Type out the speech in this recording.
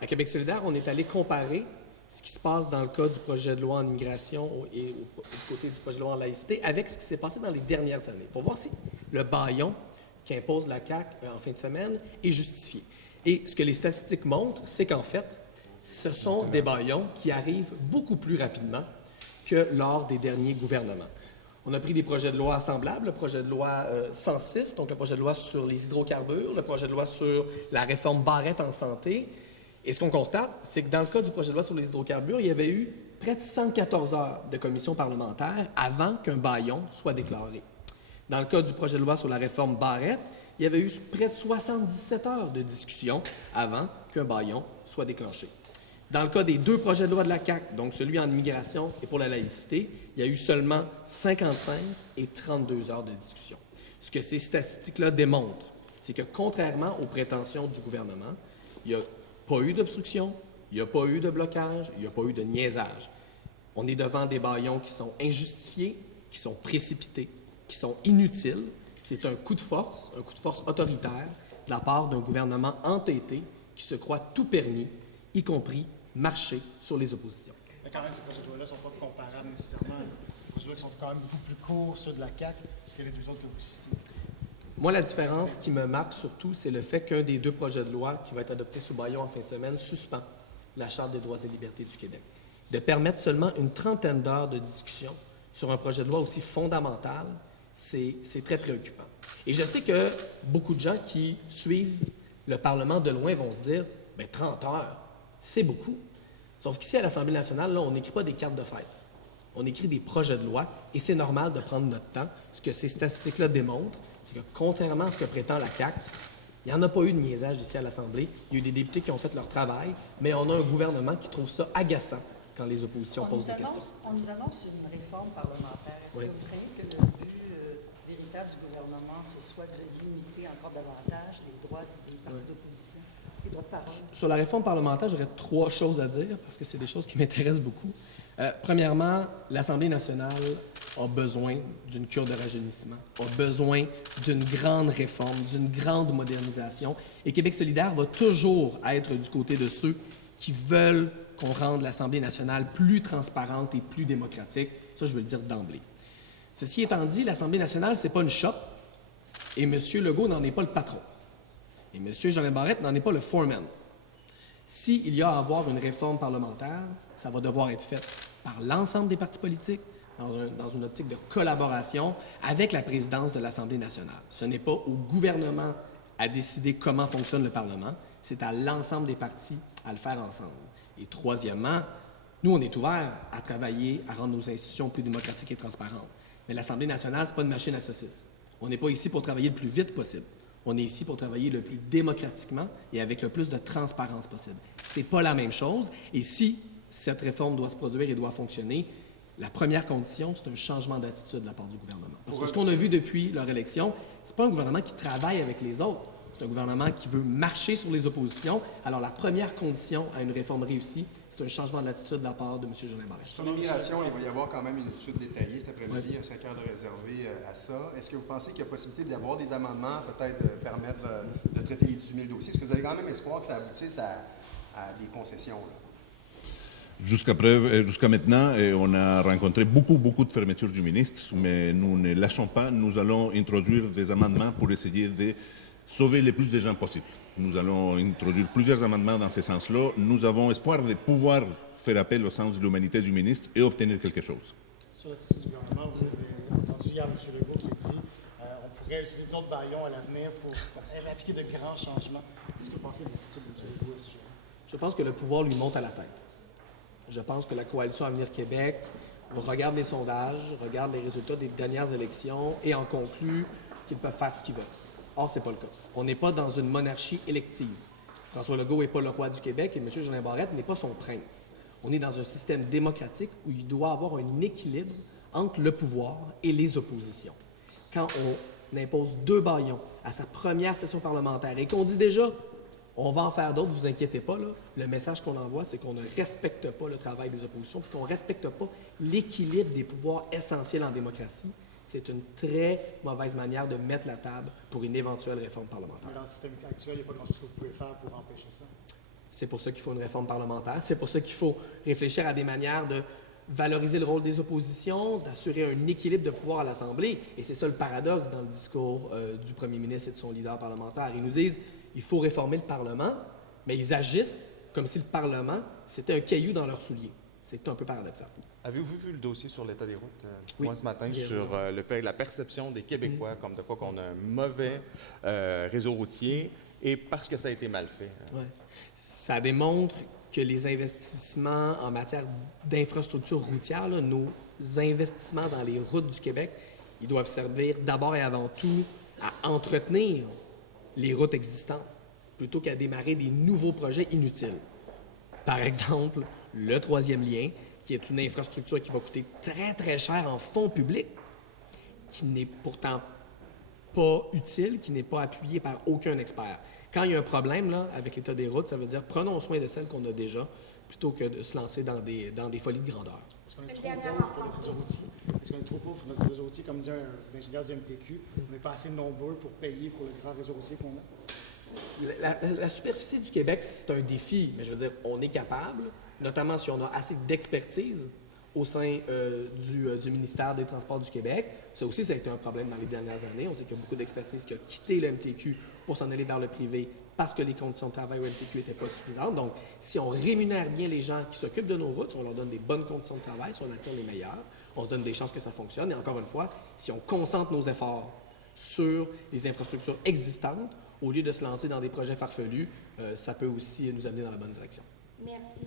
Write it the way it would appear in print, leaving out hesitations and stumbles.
À Québec solidaire, on est allé comparer ce qui se passe dans le cas du projet de loi en immigration et du côté du projet de loi en laïcité avec ce qui s'est passé dans les dernières années, pour voir si le bâillon qu'impose la CAQ en fin de semaine est justifié. Et ce que les statistiques montrent, c'est qu'en fait, ce sont des bâillons qui arrivent beaucoup plus rapidement que lors des derniers gouvernements. On a pris des projets de loi semblables, le projet de loi 106, donc le projet de loi sur les hydrocarbures, le projet de loi sur la réforme Barrette en santé. Et ce qu'on constate, c'est que dans le cas du projet de loi sur les hydrocarbures, il y avait eu près de 114 heures de commission parlementaire avant qu'un bâillon soit déclaré. Dans le cas du projet de loi sur la réforme Barrette, il y avait eu près de 77 heures de discussion avant qu'un bâillon soit déclenché. Dans le cas des deux projets de loi de la CAQ, donc celui en immigration et pour la laïcité, il y a eu seulement 55 et 32 heures de discussion. Ce que ces statistiques-là démontrent, c'est que contrairement aux prétentions du gouvernement, il n'y a pas eu d'obstruction, il n'y a pas eu de blocage, il n'y a pas eu de niaisage. On est devant des bâillons qui sont injustifiés, qui sont précipités, qui sont inutiles. C'est un coup de force autoritaire de la part d'un gouvernement entêté qui se croit tout permis, y compris marcher sur les oppositions. Mais quand même, ces projets de loi-là ne sont pas comparables nécessairement. Les projets de loi qui sont quand même beaucoup plus courts, ceux de la CAQ, que les deux autres que vous citez. Moi, la différence qui me marque surtout, c'est le fait qu'un des deux projets de loi qui va être adopté sous bâillon en fin de semaine suspend la Charte des droits et libertés du Québec. De permettre seulement une trentaine d'heures de discussion sur un projet de loi aussi fondamental, c'est très préoccupant. Et je sais que beaucoup de gens qui suivent le Parlement de loin vont se dire « bien, 30 heures, c'est beaucoup ». Sauf qu'ici, à l'Assemblée nationale, là, on n'écrit pas des cartes de fête. On écrit des projets de loi et c'est normal de prendre notre temps. Ce que ces statistiques-là démontrent, c'est que contrairement à ce que prétend la CAQ, il n'y en a pas eu de niaisage ici à l'Assemblée. Il y a eu des députés qui ont fait leur travail, mais on a un gouvernement qui trouve ça agaçant quand les oppositions posent des questions. On nous annonce une réforme parlementaire. Est-ce que vous craignez que le but véritable du gouvernement, ce soit de limiter encore davantage les droits des partis d'opposition, les droits de parole? Sur la réforme parlementaire, j'aurais trois choses à dire, parce que c'est des choses qui m'intéressent beaucoup. Premièrement, l'Assemblée nationale a besoin d'une cure de rajeunissement, a besoin d'une grande réforme, d'une grande modernisation. Et Québec solidaire va toujours être du côté de ceux qui veulent qu'on rende l'Assemblée nationale plus transparente et plus démocratique. Ça, je veux le dire d'emblée. Ceci étant dit, l'Assemblée nationale, ce n'est pas une shop, et M. Legault n'en est pas le patron. Et M. Jean Barrette n'en est pas le foreman. S'il y a à avoir une réforme parlementaire, ça va devoir être fait par l'ensemble des partis politiques, dans une optique de collaboration avec la présidence de l'Assemblée nationale. Ce n'est pas au gouvernement à décider comment fonctionne le Parlement, c'est à l'ensemble des partis à le faire ensemble. Et troisièmement, nous, on est ouverts à travailler, à rendre nos institutions plus démocratiques et transparentes. Mais l'Assemblée nationale, ce n'est pas une machine à saucisses. On n'est pas ici pour travailler le plus vite possible. On est ici pour travailler le plus démocratiquement et avec le plus de transparence possible. Ce n'est pas la même chose. Et si cette réforme doit se produire et doit fonctionner, la première condition, c'est un changement d'attitude de la part du gouvernement. Parce que ce qu'on a vu depuis leur élection, ce n'est pas un gouvernement qui travaille avec les autres. C'est un gouvernement qui veut marcher sur les oppositions. Alors, la première condition à une réforme réussie, c'est un changement d'attitude de la part de M. Jean Barrette. Sur l'immigration, il va y avoir quand même une étude détaillée cet après-midi, 5 heures de réservé à ça. Est-ce que vous pensez qu'il y a possibilité d'avoir des amendements, peut-être de permettre de traiter les 18 000 dossiers? Est-ce que vous avez quand même espoir que ça aboutisse à des concessions, là? Jusqu'à maintenant, on a rencontré beaucoup de fermetures du ministre, mais nous ne lâchons pas. Nous allons introduire des amendements pour essayer de sauver le plus de gens possible. Nous allons introduire plusieurs amendements dans ce sens-là. Nous avons espoir de pouvoir faire appel au sens de l'humanité du ministre et obtenir quelque chose. Sur l'attitude du gouvernement, vous avez entendu hier M. Legault qui a dit qu'on pourrait utiliser d'autres bâillons à l'avenir pour appliquer de grands changements. Qu'est-ce que vous pensez de l'attitude de M. Legault à ce sujet? Je pense que le pouvoir lui monte à la tête. Je pense que la Coalition Avenir Québec regarde les sondages, regarde les résultats des dernières élections et en conclut qu'ils peuvent faire ce qu'ils veulent. Or, ce n'est pas le cas. On n'est pas dans une monarchie élective. François Legault n'est pas le roi du Québec et M. Jean Barrette n'est pas son prince. On est dans un système démocratique où il doit avoir un équilibre entre le pouvoir et les oppositions. Quand on impose deux bâillons à sa première session parlementaire et qu'on dit déjà on va en faire d'autres, vous inquiétez pas, là. Le message qu'on envoie, c'est qu'on ne respecte pas le travail des oppositions, puis qu'on ne respecte pas l'équilibre des pouvoirs essentiels en démocratie. C'est une très mauvaise manière de mettre la table pour une éventuelle réforme parlementaire. Mais dans le système actuel, il n'y a pas grand-chose que vous pouvez faire pour empêcher ça. C'est pour ça qu'il faut une réforme parlementaire. C'est pour ça qu'il faut réfléchir à des manières de valoriser le rôle des oppositions, d'assurer un équilibre de pouvoir à l'Assemblée. Et c'est ça le paradoxe dans le discours du premier ministre et de son leader parlementaire. Ils nous disent il faut réformer le Parlement, mais ils agissent comme si le Parlement, c'était un caillou dans leur soulier. C'est un peu paradoxal. Avez-vous vu le dossier sur l'état des routes Oui. ce matin sur le fait, la perception des Québécois comme de quoi qu'on a un mauvais réseau routier et parce que ça a été mal fait? Ouais. Ça démontre que les investissements en matière d'infrastructures routières, là, nos investissements dans les routes du Québec, ils doivent servir d'abord et avant tout à entretenir les routes existantes plutôt qu'à démarrer des nouveaux projets inutiles. Par exemple, le troisième lien, qui est une infrastructure qui va coûter très, très cher en fonds publics, qui n'est pourtant pas utile, qui n'est pas appuyé par aucun expert. Quand il y a un problème là, avec l'état des routes, ça veut dire prenons soin de celles qu'on a déjà plutôt que de se lancer dans des folies de grandeur. Est-ce qu'on est trop pauvre pour notre réseau routier? Est-ce qu'on est trop pauvre pour notre réseau routier? Comme dit un ingénieur du MTQ, on n'est pas assez nombreux pour payer pour le grand réseau routier qu'on a? La superficie du Québec, c'est un défi, mais je veux dire, on est capable, notamment si on a assez d'expertise au sein du ministère des Transports du Québec. Ça aussi, ça a été un problème dans les dernières années. On sait qu'il y a beaucoup d'expertise qui a quitté le MTQ pour s'en aller vers le privé parce que les conditions de travail au MTQ n'étaient pas suffisantes. Donc, si on rémunère bien les gens qui s'occupent de nos routes, si on leur donne des bonnes conditions de travail, si on attire les meilleurs, on se donne des chances que ça fonctionne. Et encore une fois, si on concentre nos efforts sur les infrastructures existantes, au lieu de se lancer dans des projets farfelus, ça peut aussi nous amener dans la bonne direction. Merci.